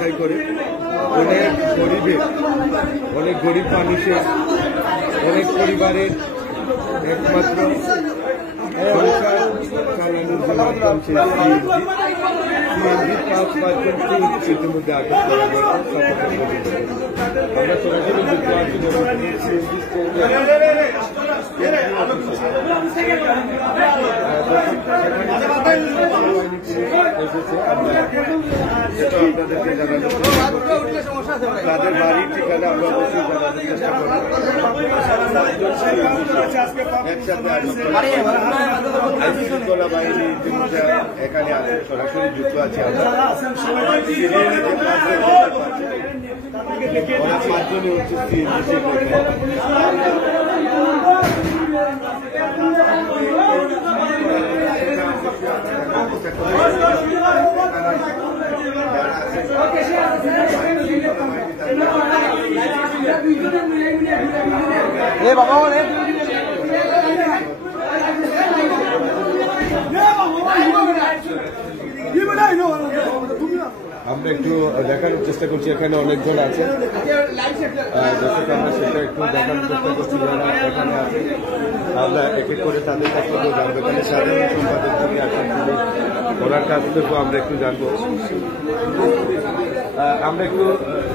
গাড়ি করে অনেক গরিব মানুষের অনেক পরিবারের একমাত্র সংসার চালানোর জন্য ইতিমধ্যে আটক করা হয়েছে। আমরা সরাসরি যুক্ত আছি আপনাদেরকে জানানো তাদের বাড়ির ঠিকানা আমরা অবশ্যই জানানোর চেষ্টা করব। একসাথে আইনশৃঙ্খলা বাহিনী ইতিমধ্যে এখানে আছে, সরাসরি যুক্ত আছি আমরা। ওরা পাঁচজনে হচ্ছে আমরা একটু দেখানোর চেষ্টা করছি। এখানে অনেকজন আছে, দর্শক আমরা সেটা একটু দেখানোর চেষ্টা করছি যারা এখানে আছে। আমরা এক এক করে তাদের কাছ থেকে জানবো। এখানে সাধারণ সম্পাদক থেকে আছেন, ওনার কাছ থেকেও আমরা একটু জানবো। আমরা একটু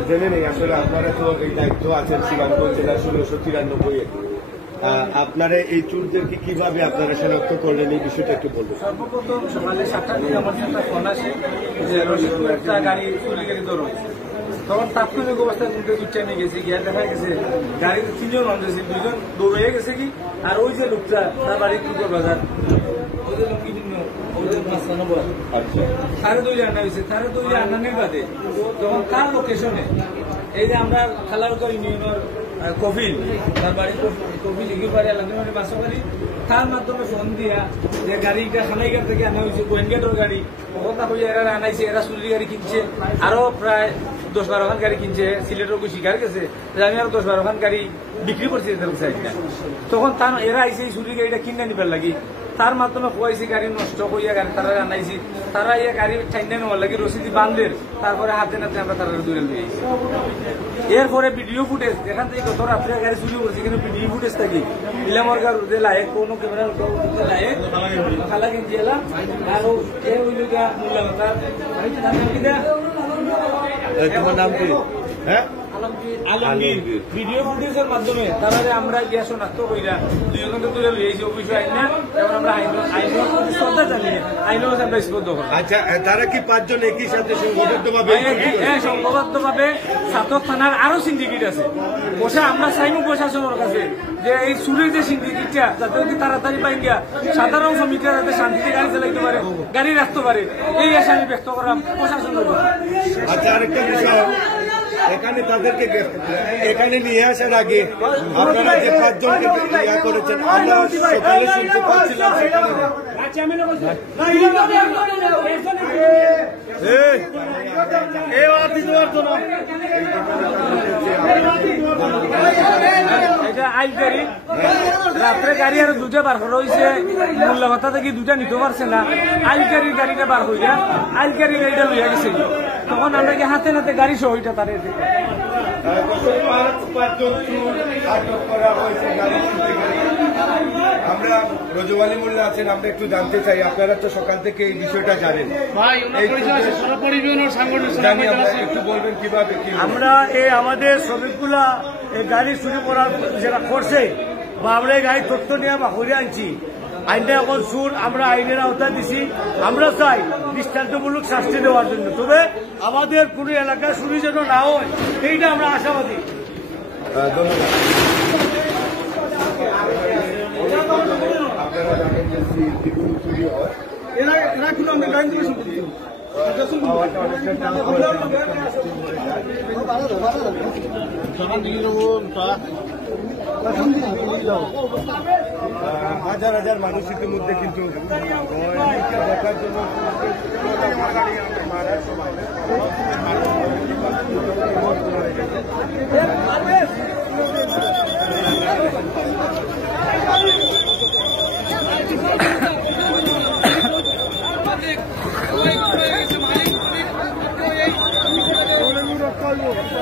জেনে নেই আসলে আপনারা তো এই দায়িত্ব আছেন শিবানগঞ্জ জেলার 1693-এ। আপনারা এই চোরদেরকে কিভাবে আপনারা শনাক্ত করলেন, এই বিষয়টা একটু বলবেন। সর্বপ্রথম সকালে 7টার দিকে আমার একটা ফোন আসে যে রশিদপুর একটা গাড়ি চুরি গাড়ি দৌড় হয়েছে। তখন তাৎক্ষণিক অবস্থায় দুধটা নিয়ে গেছি, গিয়ে দেখা গেছে গাড়িতে 3জন মানুষ আছে, 2জন দৌড়ে গেছে কি, আর ওই যে লোকটা তার বাড়ি টুকর বাজার ওদের লোক বিভিন্ন ওদের মাঝখানে বল তারে দৌড়ে আনা হয়েছে। তারে দৌড়ে আনানোর বাদে তখন তার লোকেশনে এই যে আমরা খালারগড় ইউনিয়নের কফিল, তার বাড়ি কফিল এগিয়ে আলাদা বাসাবাড়ি, তার মাধ্যমে ফোন দিয়া যে গাড়িটা খানাইঘাট থেকে আনা হয়েছে গোয়েনঘাটের গাড়ি, কথা কইয়া এরা আনাইছে, এরা চুরির গাড়ি কিনছে, আরো প্রায় 10-12 খান গাড়ি কিনছে, সিলেটের কই শিকার গেছে, আমি আরো 10-12 খান গাড়ি বিক্রি করছি এদের সাইডটা। তখন তার এরা আইসে এই চুরির গাড়িটা কিনে নিবার লাগি, তার মাধ্যমে খুয়াইছি গাড়ি নষ্ট কইয়া গাড়ি তারা আনাইছি, তারা ইয়া গাড়ি ঠাইনা নেওয়ার লাগি রসিদি বান্ধের, তারপরে হাতে নাতে আমরা তারা দূরে দিয়ে আইছি। এরপরে ভিডিও ফুটেজ এখান থেকে গত রাত্রে গাড়ি চুরি করছি, কিন্তু ভিডিও ফুটেজ থাকি ইলামরগার রোডে লায়েক কোনো ক্যামেরা লায়েক খালা কিনছি এলাম আর এ হইল গা মূল্যতার তোমার নাম কি? হ্যাঁ, আলমগীর। ভিডিও ফুটেজের মাধ্যমে তারা আমরা গিয়া শনাক্ত কইরা 2 ঘন্টা ধরে লইছি অফিসে আইনা, এবং আমরা আইনের প্রতি শ্রদ্ধা জানিয়ে আইনও আমরা স্পর্ধ করি। আচ্ছা, তারা কি 5 জন একই সাথে সংঘবদ্ধভাবে? হ্যাঁ, সংঘবদ্ধভাবে সাতক থানার আরো সিন্ডিকেট আছে। আমরা চাইব প্রশাসনের কাছে যে এই চুরির যে সিন্ডিকেটটা যাতে তাড়াতাড়ি পাই গিয়া সাধারণ শ্রমিকরা যাতে শান্তিতে গাড়ি চালাইতে পারে, গাড়ি রাখতে পারে, এই আশা আমি ব্যক্ত করলাম প্রশাসনের। আচ্ছা, আরেকটা বিষয়, এখানে তাদেরকে এখানে নিয়ে আসার আগে আপনারা যে 5 জনকে ইয়া করেছেন, আমরা সকালে শুনতে পাচ্ছিলাম এটা আইল গাড়ি, রাত্রে গাড়ি আর 2টা বার করা হয়েছে, মূল্য কথা থেকে 2টা নিতে পারছে না, আইল গাড়ির গাড়িটা বার হইয়া আইল গাড়ির গাড়িটা লইয়া গেছে। তখন আমরা কি হাতে নাতে গাড়ি সহ ওইটা তার আমরা রজওয়ালি মোল্লা আছেন, আমরা একটু জানতে চাই, আপনারা তো সকাল থেকে এই বিষয়টা জানেন, একটু বলবেন কিভাবে? আমরা এই আমাদের শ্রমিকগুলা এই গাড়ি চুরি করার যেটা করছে বা আমরা এই গাড়ি তথ্য নিয়ে বাহরে আনছি, আইনটা এখন সুর আমরা আইনের আওতায় দিছি। আমরা চাই দৃষ্টান্তমূলক শাস্তি দেওয়ার জন্য, তবে আমাদের কোন এলাকায় চুরি যেন না হয় এইটা আমরা আশাবাদী। ধন্যবাদ। আপনারা জানেন যে চুরি হয়, হাওয়াটা অনেকটা টান হাজার হাজার মানুষ ইতিমধ্যে কিন্তু দেখার জন্য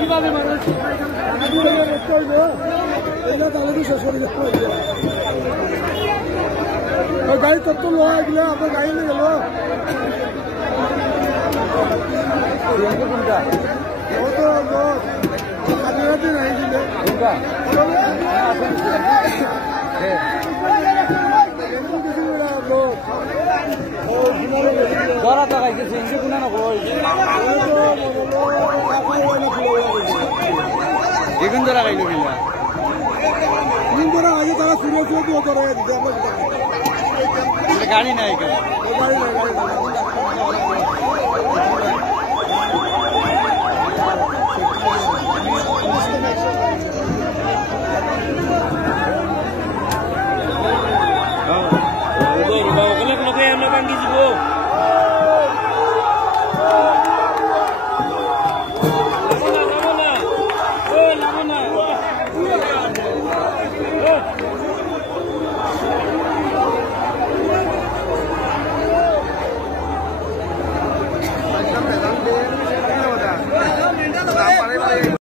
কিভাবে মানুষ গাড়ি তত্ত্ব লোয়া গেলে আপনার গাড়ি নিয়ে গেল নাই দিলে ধরা তো খাইছে ইঞ্জে গুণা নকল এখন ধরা খাইল কিনা তিন ধরা খাইছে তারা সুরে সুরে দিয়ে ধরে গাড়ি নাই গাড়ি নাই